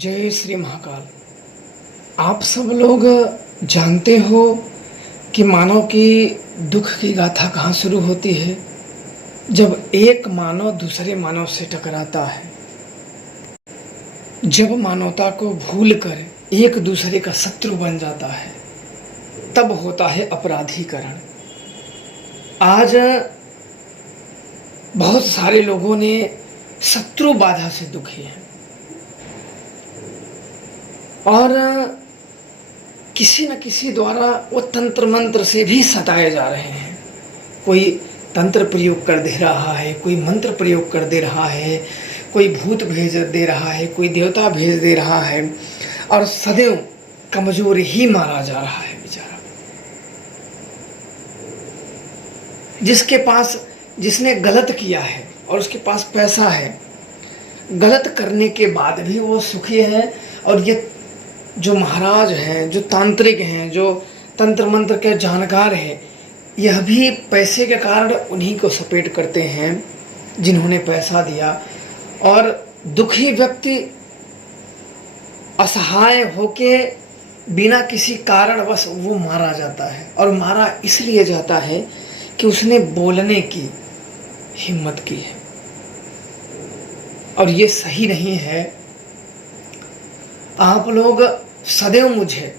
जय श्री महाकाल। आप सब लोग जानते हो कि मानव की दुख की गाथा कहाँ शुरू होती है? जब एक मानव दूसरे मानव से टकराता है, जब मानवता को भूलकर एक दूसरे का शत्रु बन जाता है, तब होता है अपराधीकरण। आज बहुत सारे लोगों ने शत्रु बाधा से दुखी हैं और किसी न किसी द्वारा वो तंत्र मंत्र से भी सताए जा रहे हैं। कोई तंत्र प्रयोग कर दे रहा है, कोई मंत्र प्रयोग कर दे रहा है, कोई भूत भेज दे रहा है, कोई देवता भेज दे रहा है और सदैव कमजोर ही मारा जा रहा है बेचारा। जिसके पास, जिसने गलत किया है और उसके पास पैसा है, गलत करने के बाद भी वो सुखी है। और ये जो महाराज हैं, जो तांत्रिक हैं, जो तंत्र मंत्र के जानकार हैं, यह भी पैसे के कारण उन्हीं को सपेट करते हैं जिन्होंने पैसा दिया। और दुखी व्यक्ति असहाय होके बिना किसी कारणवश वो मारा जाता है। और मारा इसलिए जाता है कि उसने बोलने की हिम्मत की है, और ये सही नहीं है। आप लोग सदैव मुझे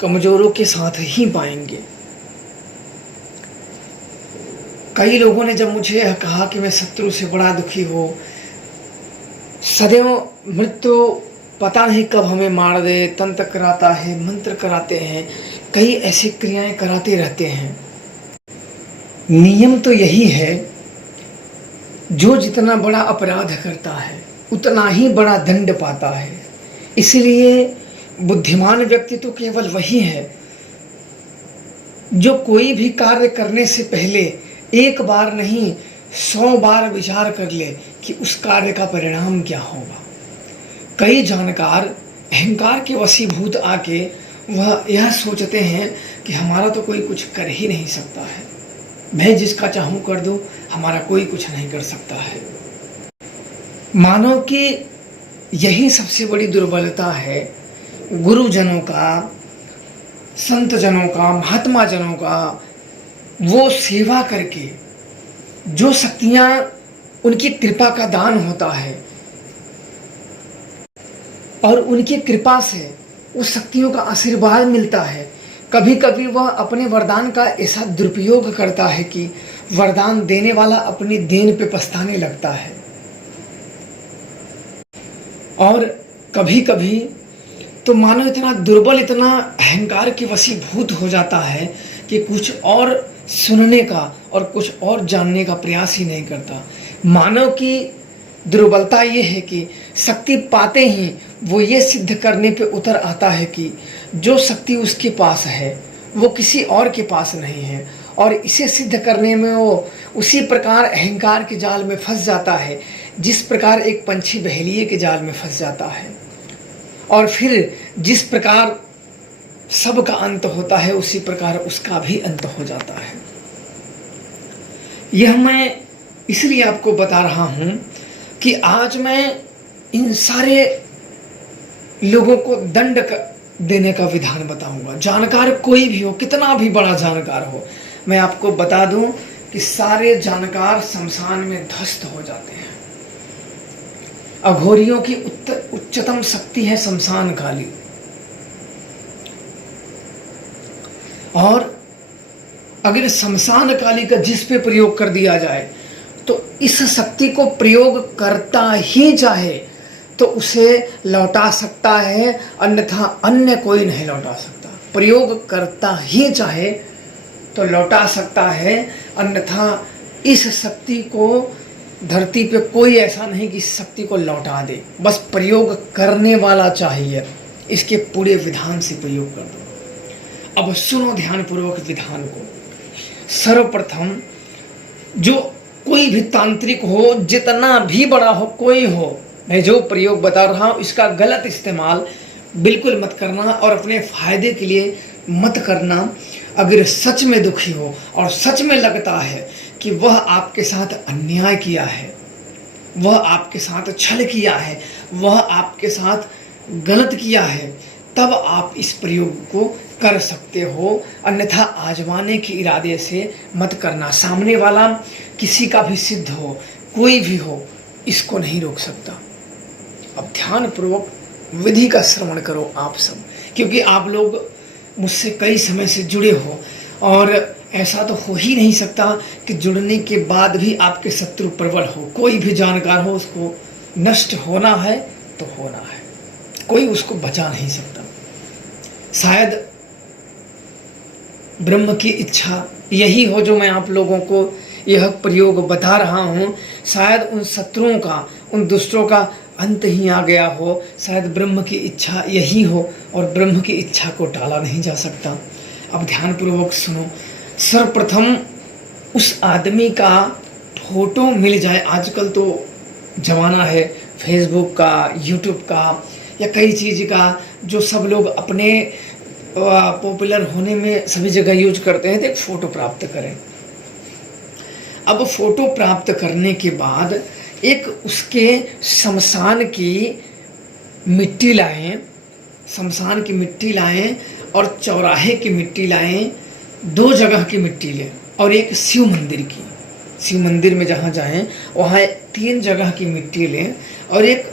कमजोरों के साथ ही पाएंगे। कई लोगों ने जब मुझे यह कहा कि मैं शत्रु से बड़ा दुखी हूँ, सदैव मृत्यु पता नहीं कब हमें मार दे, तंत्र कराता है, मंत्र कराते हैं, कई ऐसी क्रियाएं कराते रहते हैं। नियम तो यही है, जो जितना बड़ा अपराध करता है उतना ही बड़ा दंड पाता है। इसलिए बुद्धिमान व्यक्ति तो केवल वही है जो कोई भी कार्य करने से पहले एक बार नहीं 100 बार विचार कर ले कि उस कार्य का परिणाम क्या होगा। कई जानकार अहंकार के वशीभूत आके वह यह सोचते हैं कि हमारा तो कोई कुछ कर ही नहीं सकता है, मैं जिसका चाहूं कर दूं, हमारा कोई कुछ नहीं कर सकता है। मानव की यही सबसे बड़ी दुर्बलता है। गुरुजनों का, संत जनों का, महात्मा जनों का वो सेवा करके जो शक्तियां उनकी कृपा का दान होता है और उनकी कृपा से उस शक्तियों का आशीर्वाद मिलता है, कभी कभी वह अपने वरदान का ऐसा दुरुपयोग करता है कि वरदान देने वाला अपनी देन पे पछताने लगता है। और कभी कभी तो मानो इतना दुर्बल, इतना अहंकार के वशीभूत हो जाता है कि कुछ और सुनने का और कुछ और जानने का प्रयास ही नहीं करता। मानव की दुर्बलता ये है कि शक्ति पाते ही वो ये सिद्ध करने पे उतर आता है कि जो शक्ति उसके पास है वो किसी और के पास नहीं है, और इसे सिद्ध करने में वो उसी प्रकार अहंकार के जाल में फंस जाता है जिस प्रकार एक पंछी बहेलिए के जाल में फंस जाता है। और फिर जिस प्रकार सबका अंत होता है उसी प्रकार उसका भी अंत हो जाता है। यह मैं इसलिए आपको बता रहा हूं कि आज मैं इन सारे लोगों को दंड देने का विधान बताऊंगा। जानकार कोई भी हो, कितना भी बड़ा जानकार हो, मैं आपको बता दूं कि सारे जानकार शमशान में ध्वस्त हो जाते हैं। अघोरियों की उच्चतम शक्ति है शमशान काली, और अगर शमशान काली का जिस पे प्रयोग कर दिया जाए तो इस शक्ति को प्रयोग करता ही चाहे तो उसे लौटा सकता है, अन्यथा अन्य कोई नहीं लौटा सकता। प्रयोग करता ही चाहे तो लौटा सकता है, अन्यथा इस शक्ति को धरती पे कोई ऐसा नहीं कि इस शक्ति को लौटा दे। बस प्रयोग करने वाला चाहिए, इसके पूरे विधान से प्रयोग कर दो। अब सुनो ध्यानपूर्वक विधान को। सर्वप्रथम जो कोई भी तांत्रिक हो, जितना भी बड़ा हो, कोई हो, मैं जो प्रयोग बता रहा हूं इसका गलत इस्तेमाल बिल्कुल मत करना और अपने फायदे के लिए मत करना। अगर सच में दुखी हो और सच में लगता है कि वह आपके साथ अन्याय किया है, वह आपके साथ छल किया है, वह आपके साथ गलत किया है तब आप इस प्रयोग को कर सकते हो, अन्यथा आजमाने के इरादे से मत करना। सामने वाला किसी का भी सिद्ध हो, कोई भी हो, इसको नहीं रोक सकता। अब ध्यान पूर्वक विधि का श्रवण करो आप सब, क्योंकि आप लोग मुझसे कई समय से जुड़े हो और ऐसा तो हो ही नहीं सकता कि जुड़ने के बाद भी आपके शत्रु प्रबल हो। कोई भी जानकार हो, उसको नष्ट होना है तो होना है, कोई उसको बचा नहीं सकता। शायद ब्रह्म की इच्छा यही हो जो मैं आप लोगों को यह प्रयोग बता रहा हूँ। शायद उन शत्रुओं का, उन दुष्टों का अंत ही आ गया हो। शायद ब्रह्म की इच्छा यही हो और ब्रह्म की इच्छा को टाला नहीं जा सकता। अब ध्यानपूर्वक सुनो। सर्वप्रथम उस आदमी का फोटो मिल जाए। आजकल तो जमाना है फेसबुक का, यूट्यूब का या कई चीज़ का, जो सब लोग अपने पॉपुलर होने में सभी जगह यूज करते हैं। तो एक फ़ोटो प्राप्त करें। अब फोटो प्राप्त करने के बाद एक उसके शमशान की मिट्टी लाएं, शमशान की मिट्टी लाएं और चौराहे की मिट्टी लाएं। 2 जगह की मिट्टी लें और एक शिव मंदिर की, शिव मंदिर में जहाँ जाएं वहाँ 3 जगह की मिट्टी लें और एक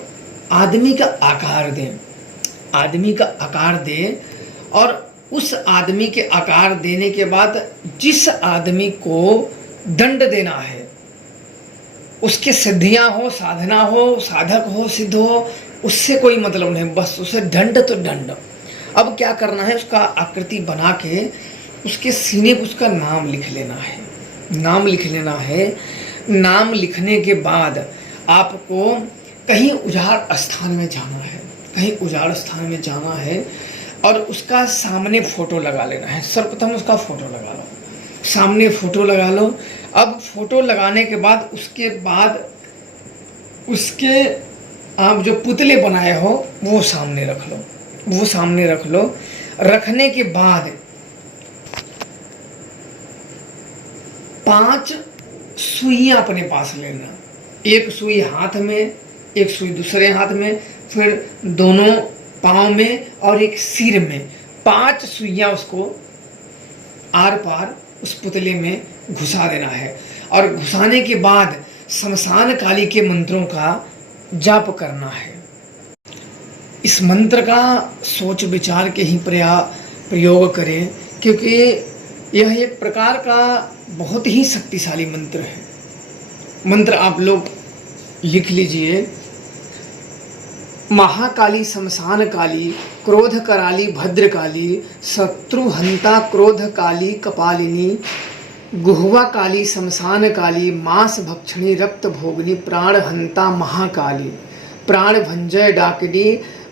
आदमी का आकार दें, आदमी का आकार दें। और उस आदमी के आकार देने के बाद जिस आदमी को दंड देना है, उसके सिद्धियां हो, साधना हो, साधक हो, सिद्ध हो, उससे कोई मतलब नहीं, बस उसे दंड तो दंड। अब क्या करना है, उसका आकृति बना के उसके सीने पर उसका नाम लिख लेना है, नाम लिख लेना है। नाम लिखने के बाद आपको कहीं उजाड़ स्थान में जाना है, कहीं उजाड़ स्थान में जाना है और उसका सामने फोटो लगा लेना है। सर्वप्रथम उसका फोटो लगा लो, सामने फोटो लगा लो। अब फोटो लगाने के बाद उसके बाद उसके आप जो पुतले बनाए हो वो सामने रख लो, वो सामने रख लो। रखने के बाद 5 सुइयां अपने पास लेना, एक सुई हाथ में, एक सुई दूसरे हाथ में, फिर दोनों पाँव में और एक सिर में। 5 सुइयां उसको आर पार उस पुतले में घुसा देना है और घुसाने के बाद शमशान काली के मंत्रों का जाप करना है। इस मंत्र का सोच विचार के ही प्रयोग करें, क्योंकि यह एक प्रकार का बहुत ही शक्तिशाली मंत्र है। मंत्र आप लोग लिख लीजिए। महाकाली शमशान काली, क्रोध कराली भद्र काली, शत्रुहंता क्रोध काली कपालिनी, गुहवा काली शमशान काली, मांस भक्षणी रक्त भोगनी, प्राण हंता महाकाली, प्राण भंजय डाकिनी,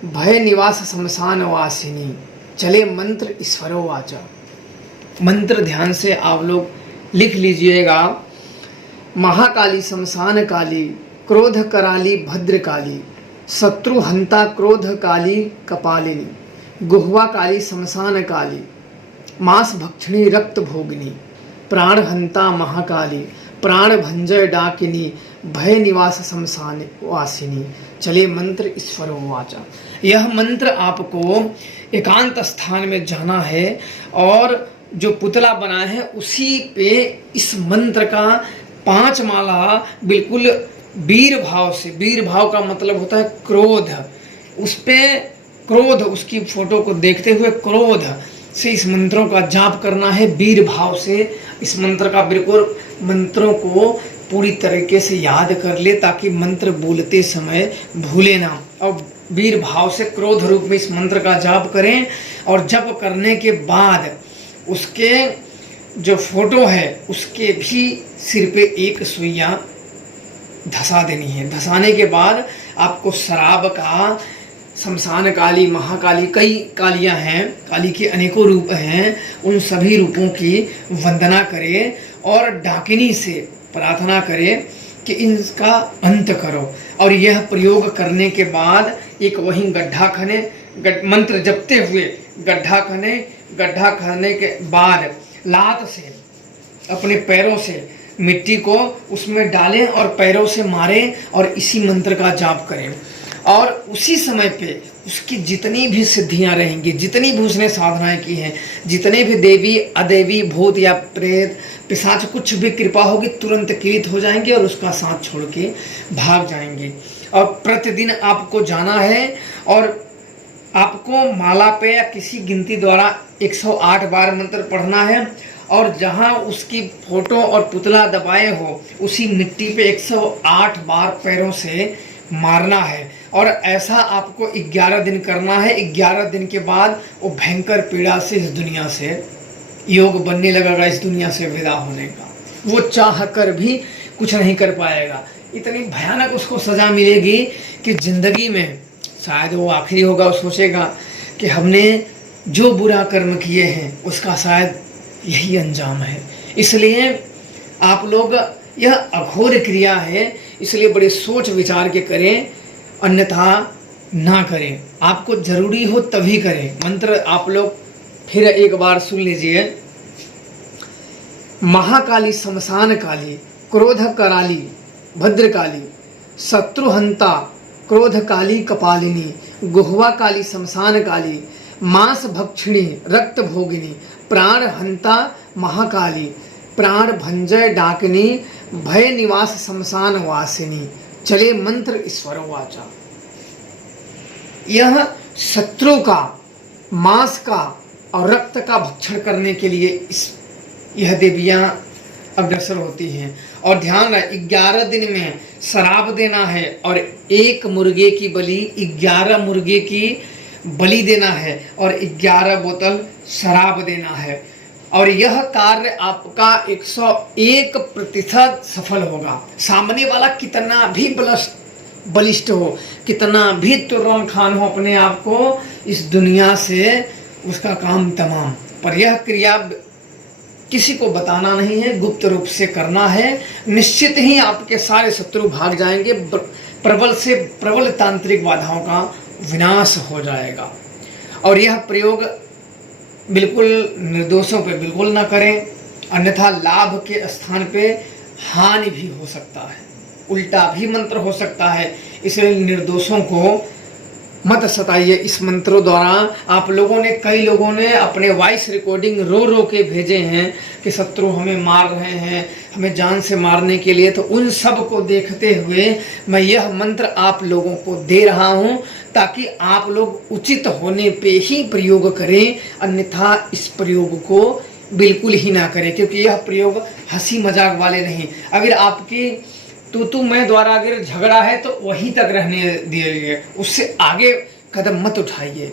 भय निवास शमशान वासिनी। चले मंत्र ईश्वरो वाचा। मंत्र ध्यान से आप लोग लिख लीजिएगा। महाकाली शमशान काली, क्रोध कराली भद्र काली, शत्रु हंता क्रोध काली कपालिनी, गुहवा काली शमशान काली, मांस भक्षणी रक्त भोगिनी, प्राण हंता महाकाली, प्राण भंजय डाकिनी, भय निवास शमशान वासिनी। चले मंत्र ईश्वरो वाचा। यह मंत्र आपको एकांत स्थान में जाना है और जो पुतला बना है उसी पे इस मंत्र का 5 माला बिल्कुल वीर भाव से, वीर भाव का मतलब होता है क्रोध, उस पे क्रोध, उसकी फोटो को देखते हुए क्रोध से इस मंत्रों का जाप करना है। वीर भाव से इस मंत्र का बिल्कुल मंत्रों को पूरी तरीके से याद कर ले ताकि मंत्र बोलते समय भूले ना। और वीर भाव से क्रोध रूप में इस मंत्र का जाप करें और जप करने के बाद उसके जो फोटो है उसके भी सिर पे एक सुइयां धसा देनी है। धसाने के बाद आपको शराब का, शमशान काली, महाकाली, कई कालियां हैं, काली के अनेकों रूप हैं, उन सभी रूपों की वंदना करें और डाकिनी से प्रार्थना करें कि इनका अंत करो। और यह प्रयोग करने के बाद एक वहीं गड्ढा खने, मंत्र जपते हुए गड्ढा खने, गड्ढा खनने के बाद लात से अपने पैरों से मिट्टी को उसमें डालें और पैरों से मारें और इसी मंत्र का जाप करें। और उसी समय पे उसकी जितनी भी सिद्धियां रहेंगी, जितनी भी उसने साधनाएं की हैं, जितने भी देवी अदेवी भूत या प्रेत पिशाच कुछ भी कृपा होगी, तुरंत किलित हो जाएंगे और उसका साथ छोड़ के भाग जाएंगे। और प्रतिदिन आपको जाना है और आपको माला पे या किसी गिनती द्वारा 108 बार मंत्र पढ़ना है, और जहां उसकी फोटो और पुतला दबाए हो उसी मिट्टी पे 108 बार पैरों से मारना है। और ऐसा आपको 11 दिन करना है। 11 दिन के बाद वो भयंकर पीड़ा से इस दुनिया से योग बनने लगेगा, इस दुनिया से विदा होने का। वो चाह कर भी कुछ नहीं कर पाएगा। इतनी भयानक उसको सजा मिलेगी कि जिंदगी में शायद वो आखिरी होगा, वो सोचेगा कि हमने जो बुरा कर्म किए हैं उसका शायद यही अंजाम है। इसलिए आप लोग, यह अघोर क्रिया है, इसलिए बड़े सोच विचार के करें, अन्यथा ना करें। आपको जरूरी हो तभी करें। मंत्र आप लोग फिर एक बार सुन लीजिए। महाकाली, शमशान काली, क्रोध कराली, भद्रकाली, शत्रुहंता, क्रोध काली कपालिनी, गुहवा काली, शमशान काली, मांस भक्षिणी, रक्त भोगिनी, प्राण हंता महाकाली, प्राण भंजय डाकिनी, भय निवास शमशान वासिनी। चले मंत्र ईश्वर वाचा। यह शत्रु का, मांस का और रक्त का भक्षण करने के लिए यह देवियां अग्रसर होती हैं। और ध्यान रहे, 11 दिन में शराब देना है और 1 मुर्गे की बलि, 11 मुर्गे की बलि देना है और 11 बोतल शराब देना है। और यह कार्य आपका 101% सफल होगा। सामने वाला कितना भी बलिष्ठ हो, कितना भी तुर्रम खान हो अपने आप को इस दुनिया से, उसका काम तमाम। पर यह क्रिया किसी को बताना नहीं है, गुप्त रूप से करना है। निश्चित ही आपके सारे शत्रु भाग जाएंगे, प्रबल से प्रबल तांत्रिक बाधाओं का विनाश हो जाएगा। और यह प्रयोग बिल्कुल निर्दोषों पे बिल्कुल ना करें, अन्यथा लाभ के स्थान पे हानि भी हो सकता है, उल्टा भी मंत्र हो सकता है। इसलिए निर्दोषों को मत सताइए। इस मंत्रों द्वारा आप लोगों ने, कई लोगों ने अपने वॉइस रिकॉर्डिंग रो रो के भेजे हैं कि शत्रु हमें मार रहे हैं, हमें जान से मारने के लिए। तो उन सब को देखते हुए मैं यह मंत्र आप लोगों को दे रहा हूं, ताकि आप लोग उचित होने पे ही प्रयोग करें, अन्यथा इस प्रयोग को बिल्कुल ही ना करें। क्योंकि यह प्रयोग हंसी मजाक वाले नहीं। अगर आपकी तू मैं द्वारा अगर झगड़ा है तो वहीं तक रहने दीजिए, उससे आगे कदम मत उठाइए,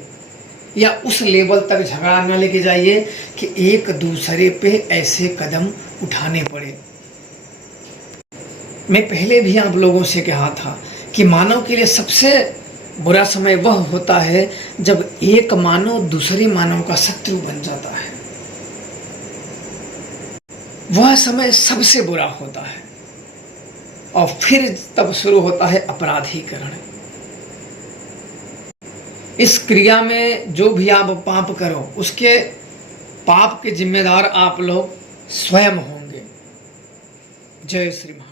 या उस लेवल तक झगड़ा न लेके जाइए कि एक दूसरे पे ऐसे कदम उठाने पड़े। मैं पहले भी आप लोगों से कहा था कि मानव के लिए सबसे बुरा समय वह होता है जब एक मानव दूसरे मानव का शत्रु बन जाता है। वह समय सबसे बुरा होता है। और फिर तब शुरू होता है अपराधीकरण। इस क्रिया में जो भी आप पाप करो, उसके पाप के जिम्मेदार आप लोग स्वयं होंगे। जय श्री महाराज।